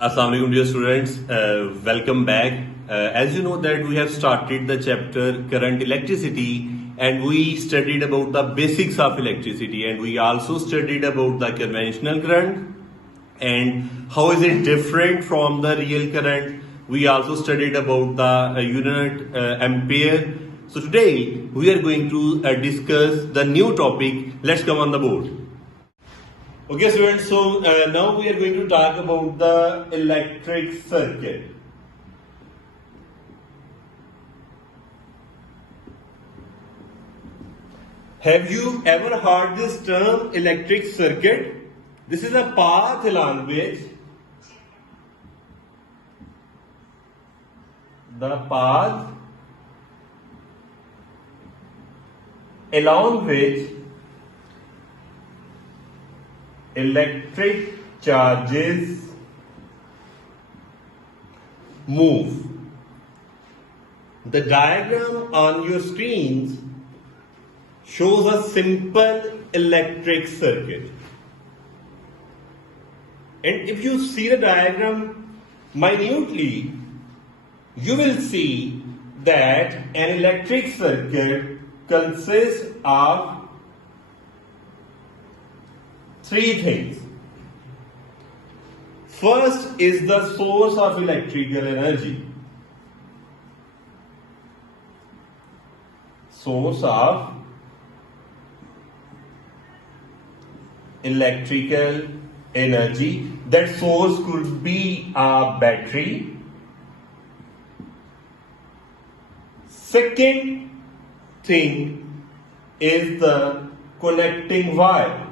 Assalamu alaikum dear students, welcome back. As you know that we have started the chapter current electricity and we studied about the basics of electricity and we also studied about the conventional current and how is it different from the real current. We also studied about the unit ampere. So today we are going to discuss the new topic. Let's come on the board. Okay students, so now we are going to talk about the electric circuit. Have you ever heard this term electric circuit? This is a path along which electric charges move. The diagram on your screens shows a simple electric circuit. And if you see the diagram minutely, you will see that an electric circuit consists of three things. First is the source of electrical energy. Source of electrical energy. That source could be a battery. Second thing is the connecting wire.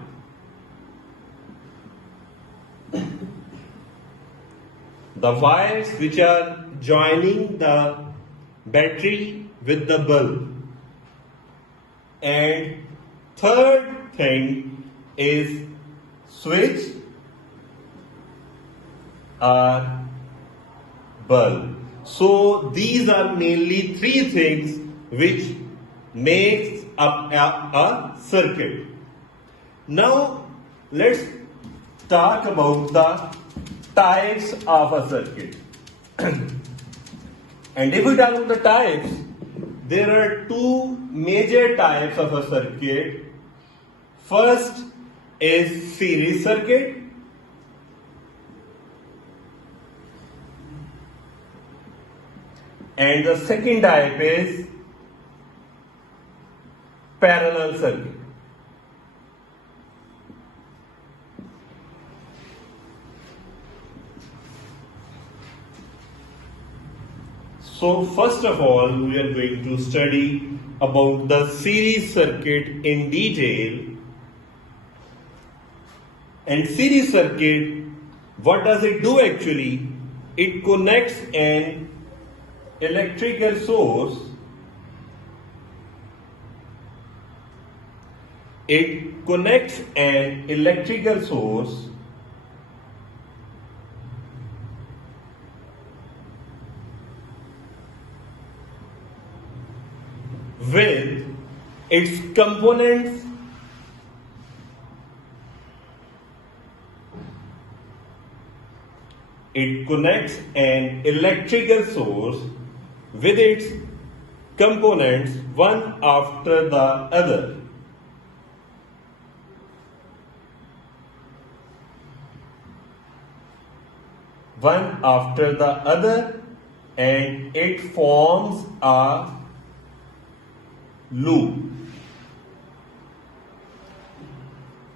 The wires which are joining the battery with the bulb. And third thing is switch or bulb. So these are mainly three things which makes up a circuit. Now let's talk about the types of a circuit. And if we talk about the types, there are two major types of a circuit. First is series circuit. And the second type is parallel circuit. So first of all, we are going to study about the series circuit in detail. And series circuit, what does it do actually? It connects an electrical source. It connects an electrical source with its components it connects an electrical source with its components one after the other. One after the other, and it forms a loop.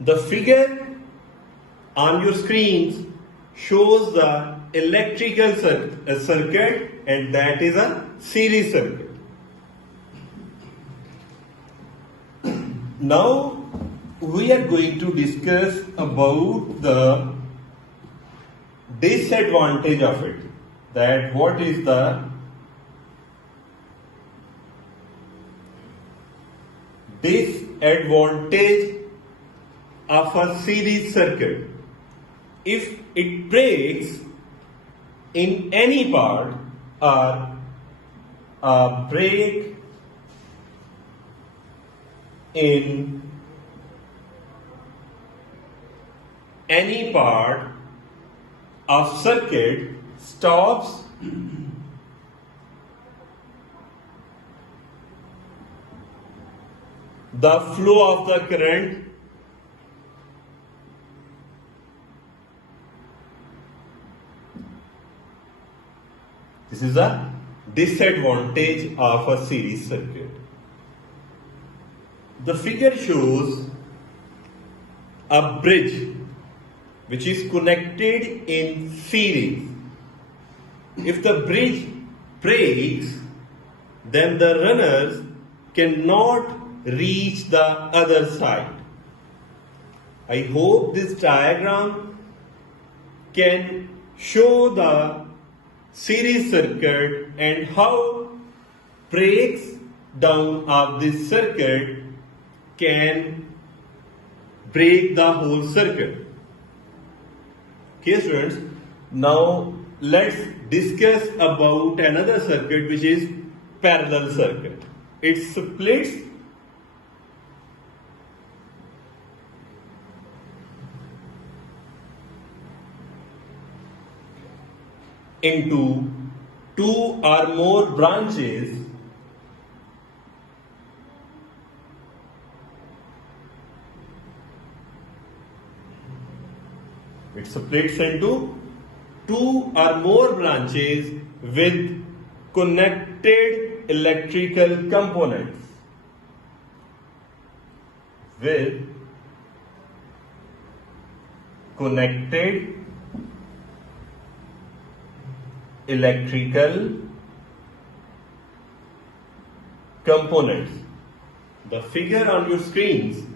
The figure on your screens shows the electrical circuit, and that is a series circuit. Now we are going to discuss about the disadvantage of it. That what is the disadvantage of a series circuit? If it breaks in any part or a break in any part of circuit stops the flow of the current this is a disadvantage of a series circuit. The figure shows a bridge which is connected in series. If the bridge breaks, then the runners cannot reach the other side. I hope this diagram can show the series circuit and how breaks down of this circuit can break the whole circuit. Okay students, now let's discuss about another circuit which is parallel circuit. It splits into two or more branches it splits into two or more branches with connected electrical components with connected electrical components. The figure on your screens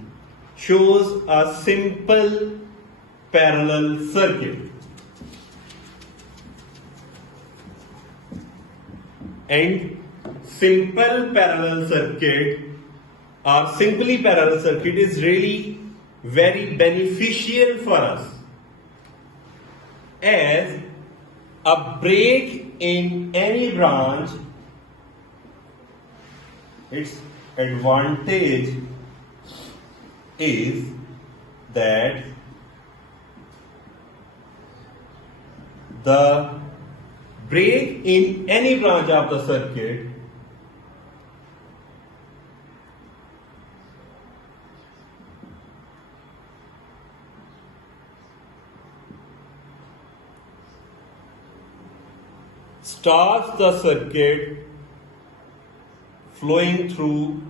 shows a simple parallel circuit. And simple parallel circuit or simply parallel circuit is really very beneficial for us, as a break in any branch, its advantage is that the break in any branch of the circuit stops the circuit flowing through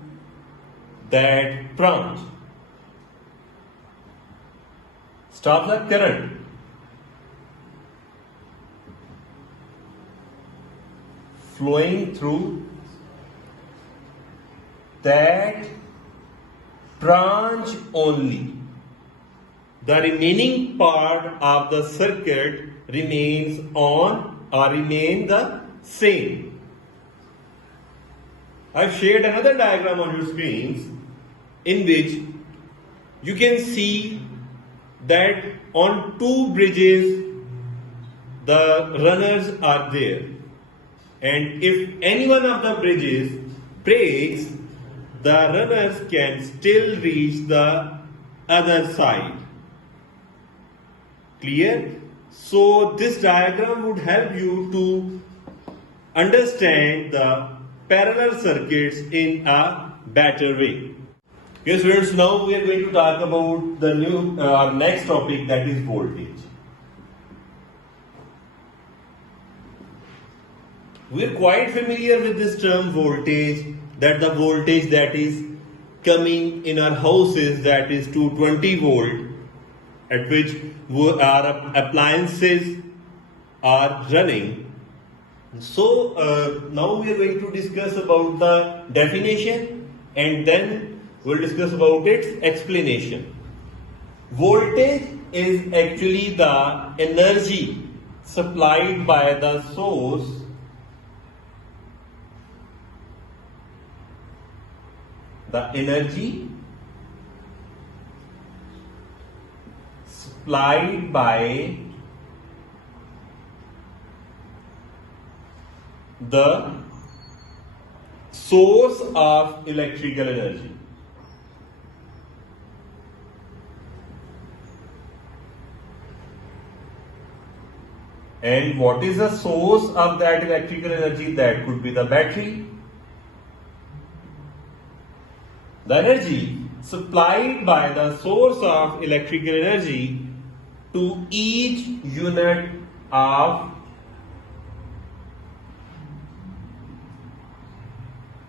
that branch, stops the current. Flowing through that branch only. The remaining part of the circuit remains on or remain the same. I've shared another diagram on your screens in which you can see that on two bridges the runners are there, and if any one of the bridges breaks, the runners can still reach the other side. Clear? So this diagram would help you to understand the parallel circuits in a better way. Okay students, now we are going to talk about the our next topic, that is voltage. We are quite familiar with this term voltage, that the voltage that is coming in our houses, that is 220 volt, at which our appliances are running. So now we are going to discuss about the definition and then we'll discuss about its explanation. Voltage is actually the energy supplied by the source supplied by the source of electrical energy. And what is the source of that electrical energy? That could be the battery. The energy supplied by the source of electrical energy to each unit of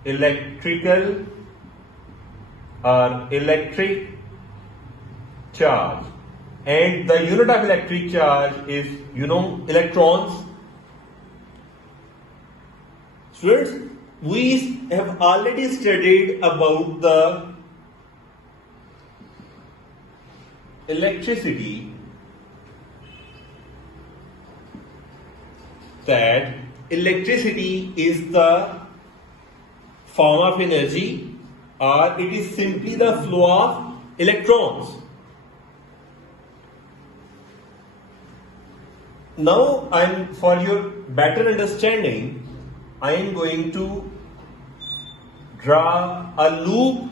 electrical or electric charge, and the unit of electric charge is electrons. Students, we have already studied about the electricity, that electricity is the form of energy, or it is simply the flow of electrons. Now, for your better understanding, I am going to draw a loop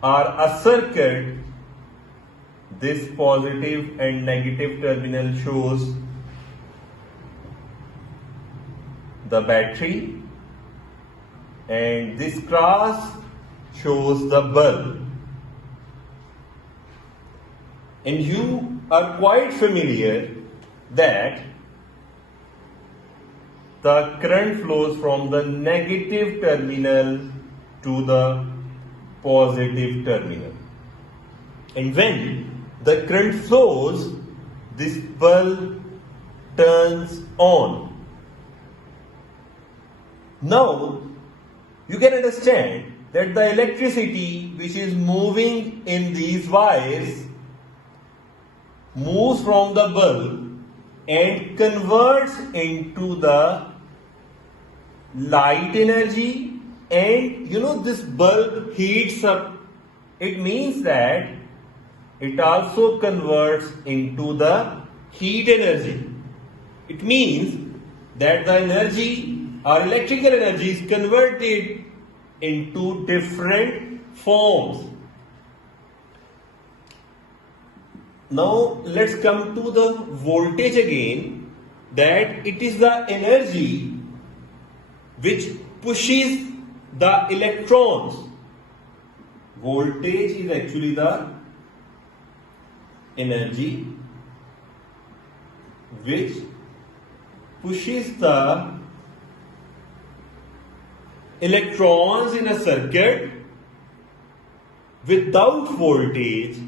or a circuit. This positive and negative terminal shows the battery, and this cross shows the bulb. And you are quite familiar that the current flows from the negative terminal to the positive terminal. And when the current flows, this bulb turns on. Now, you can understand that the electricity which is moving in these wires moves from the bulb and converts into the light energy, and this bulb heats up. It means that it also converts into the heat energy. It means that the energy or electrical energy is converted into different forms. Now let's come to the voltage again, that it is the energy which pushes the electrons. Voltage is actually the energy which pushes the electrons in a circuit. Without voltage,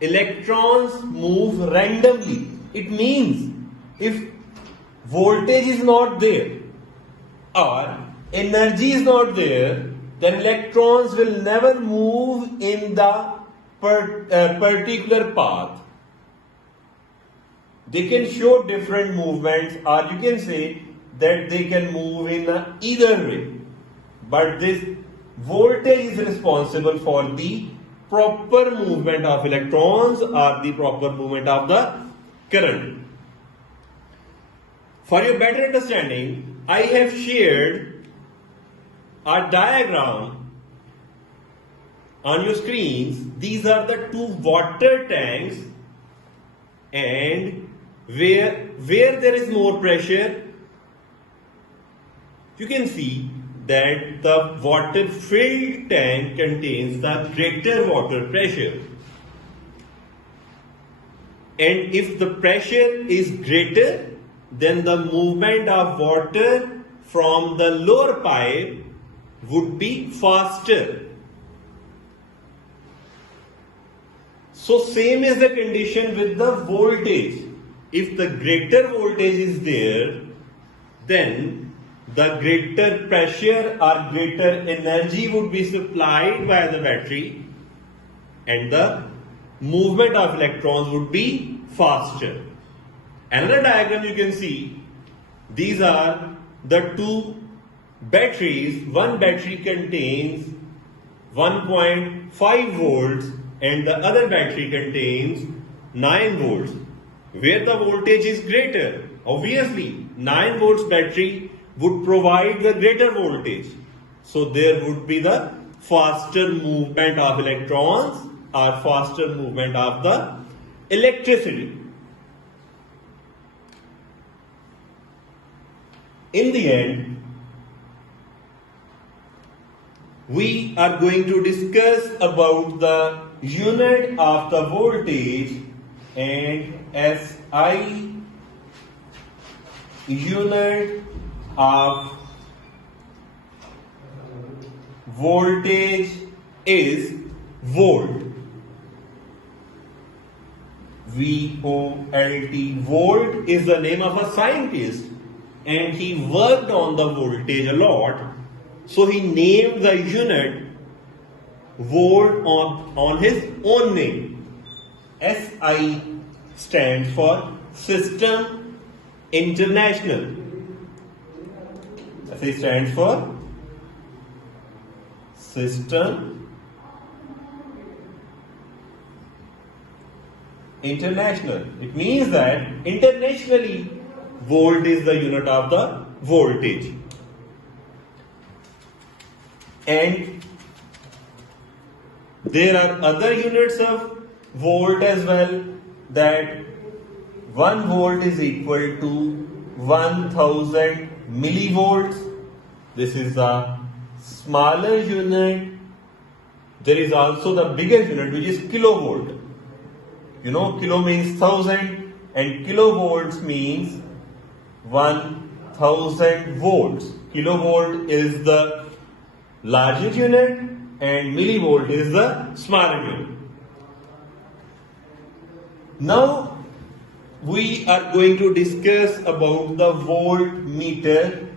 electrons move randomly. It means if voltage is not there or energy is not there, then electrons will never move in the particular path. They can show different movements, or you can say that they can move in either way. But this voltage is responsible for the proper movement of electrons or the proper movement of the current. For your better understanding, I have shared a diagram on your screens. These are the two water tanks, and where there is more pressure, you can see that the water filled tank contains the greater water pressure. And if the pressure is greater, then the movement of water from the lower pipe would be faster. So same is the condition with the voltage. If the greater voltage is there, then the greater pressure or greater energy would be supplied by the battery, and the movement of electrons would be faster. Another diagram you can see, these are the two batteries. One battery contains 1.5 volts and the other battery contains 9 volts. Where the voltage is greater, obviously 9 volts battery would provide the greater voltage. So there would be the faster movement of electrons or faster movement of the electricity. in the end, we are going to discuss about the unit of the voltage and SI unit of voltage is volt. V-O-L-T. Volt is the name of a scientist and he worked on the voltage a lot. So he named the unit volt on his own name. SI stands for System International. SI stands for System International. It means that internationally volt is the unit of the voltage. And there are other units of volt as well, that 1 volt is equal to 1000 millivolts. This is the smaller unit. There is also the bigger unit which is kilovolt. You know, kilo means 1000 and kilovolts means 1000 volts. Kilovolt is the larger unit and millivolt is the smaller unit. Now we are going to discuss about the voltmeter.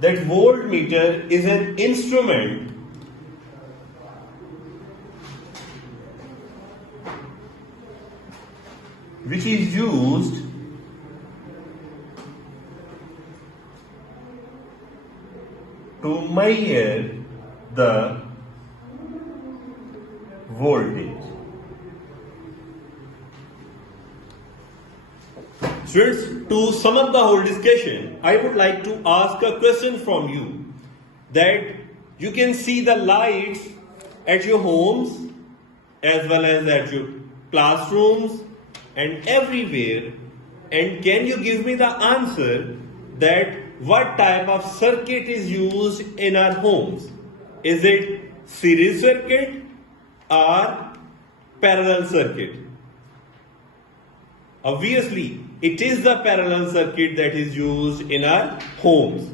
That voltmeter is an instrument which is used to measure the voltage. Students, to sum up the whole discussion, I would like to ask a question from you, that you can see the lights at your homes as well as at your classrooms and everywhere, and can you give me the answer that what type of circuit is used in our homes? Is it series circuit or parallel circuit? Obviously, it is the parallel circuit that is used in our homes.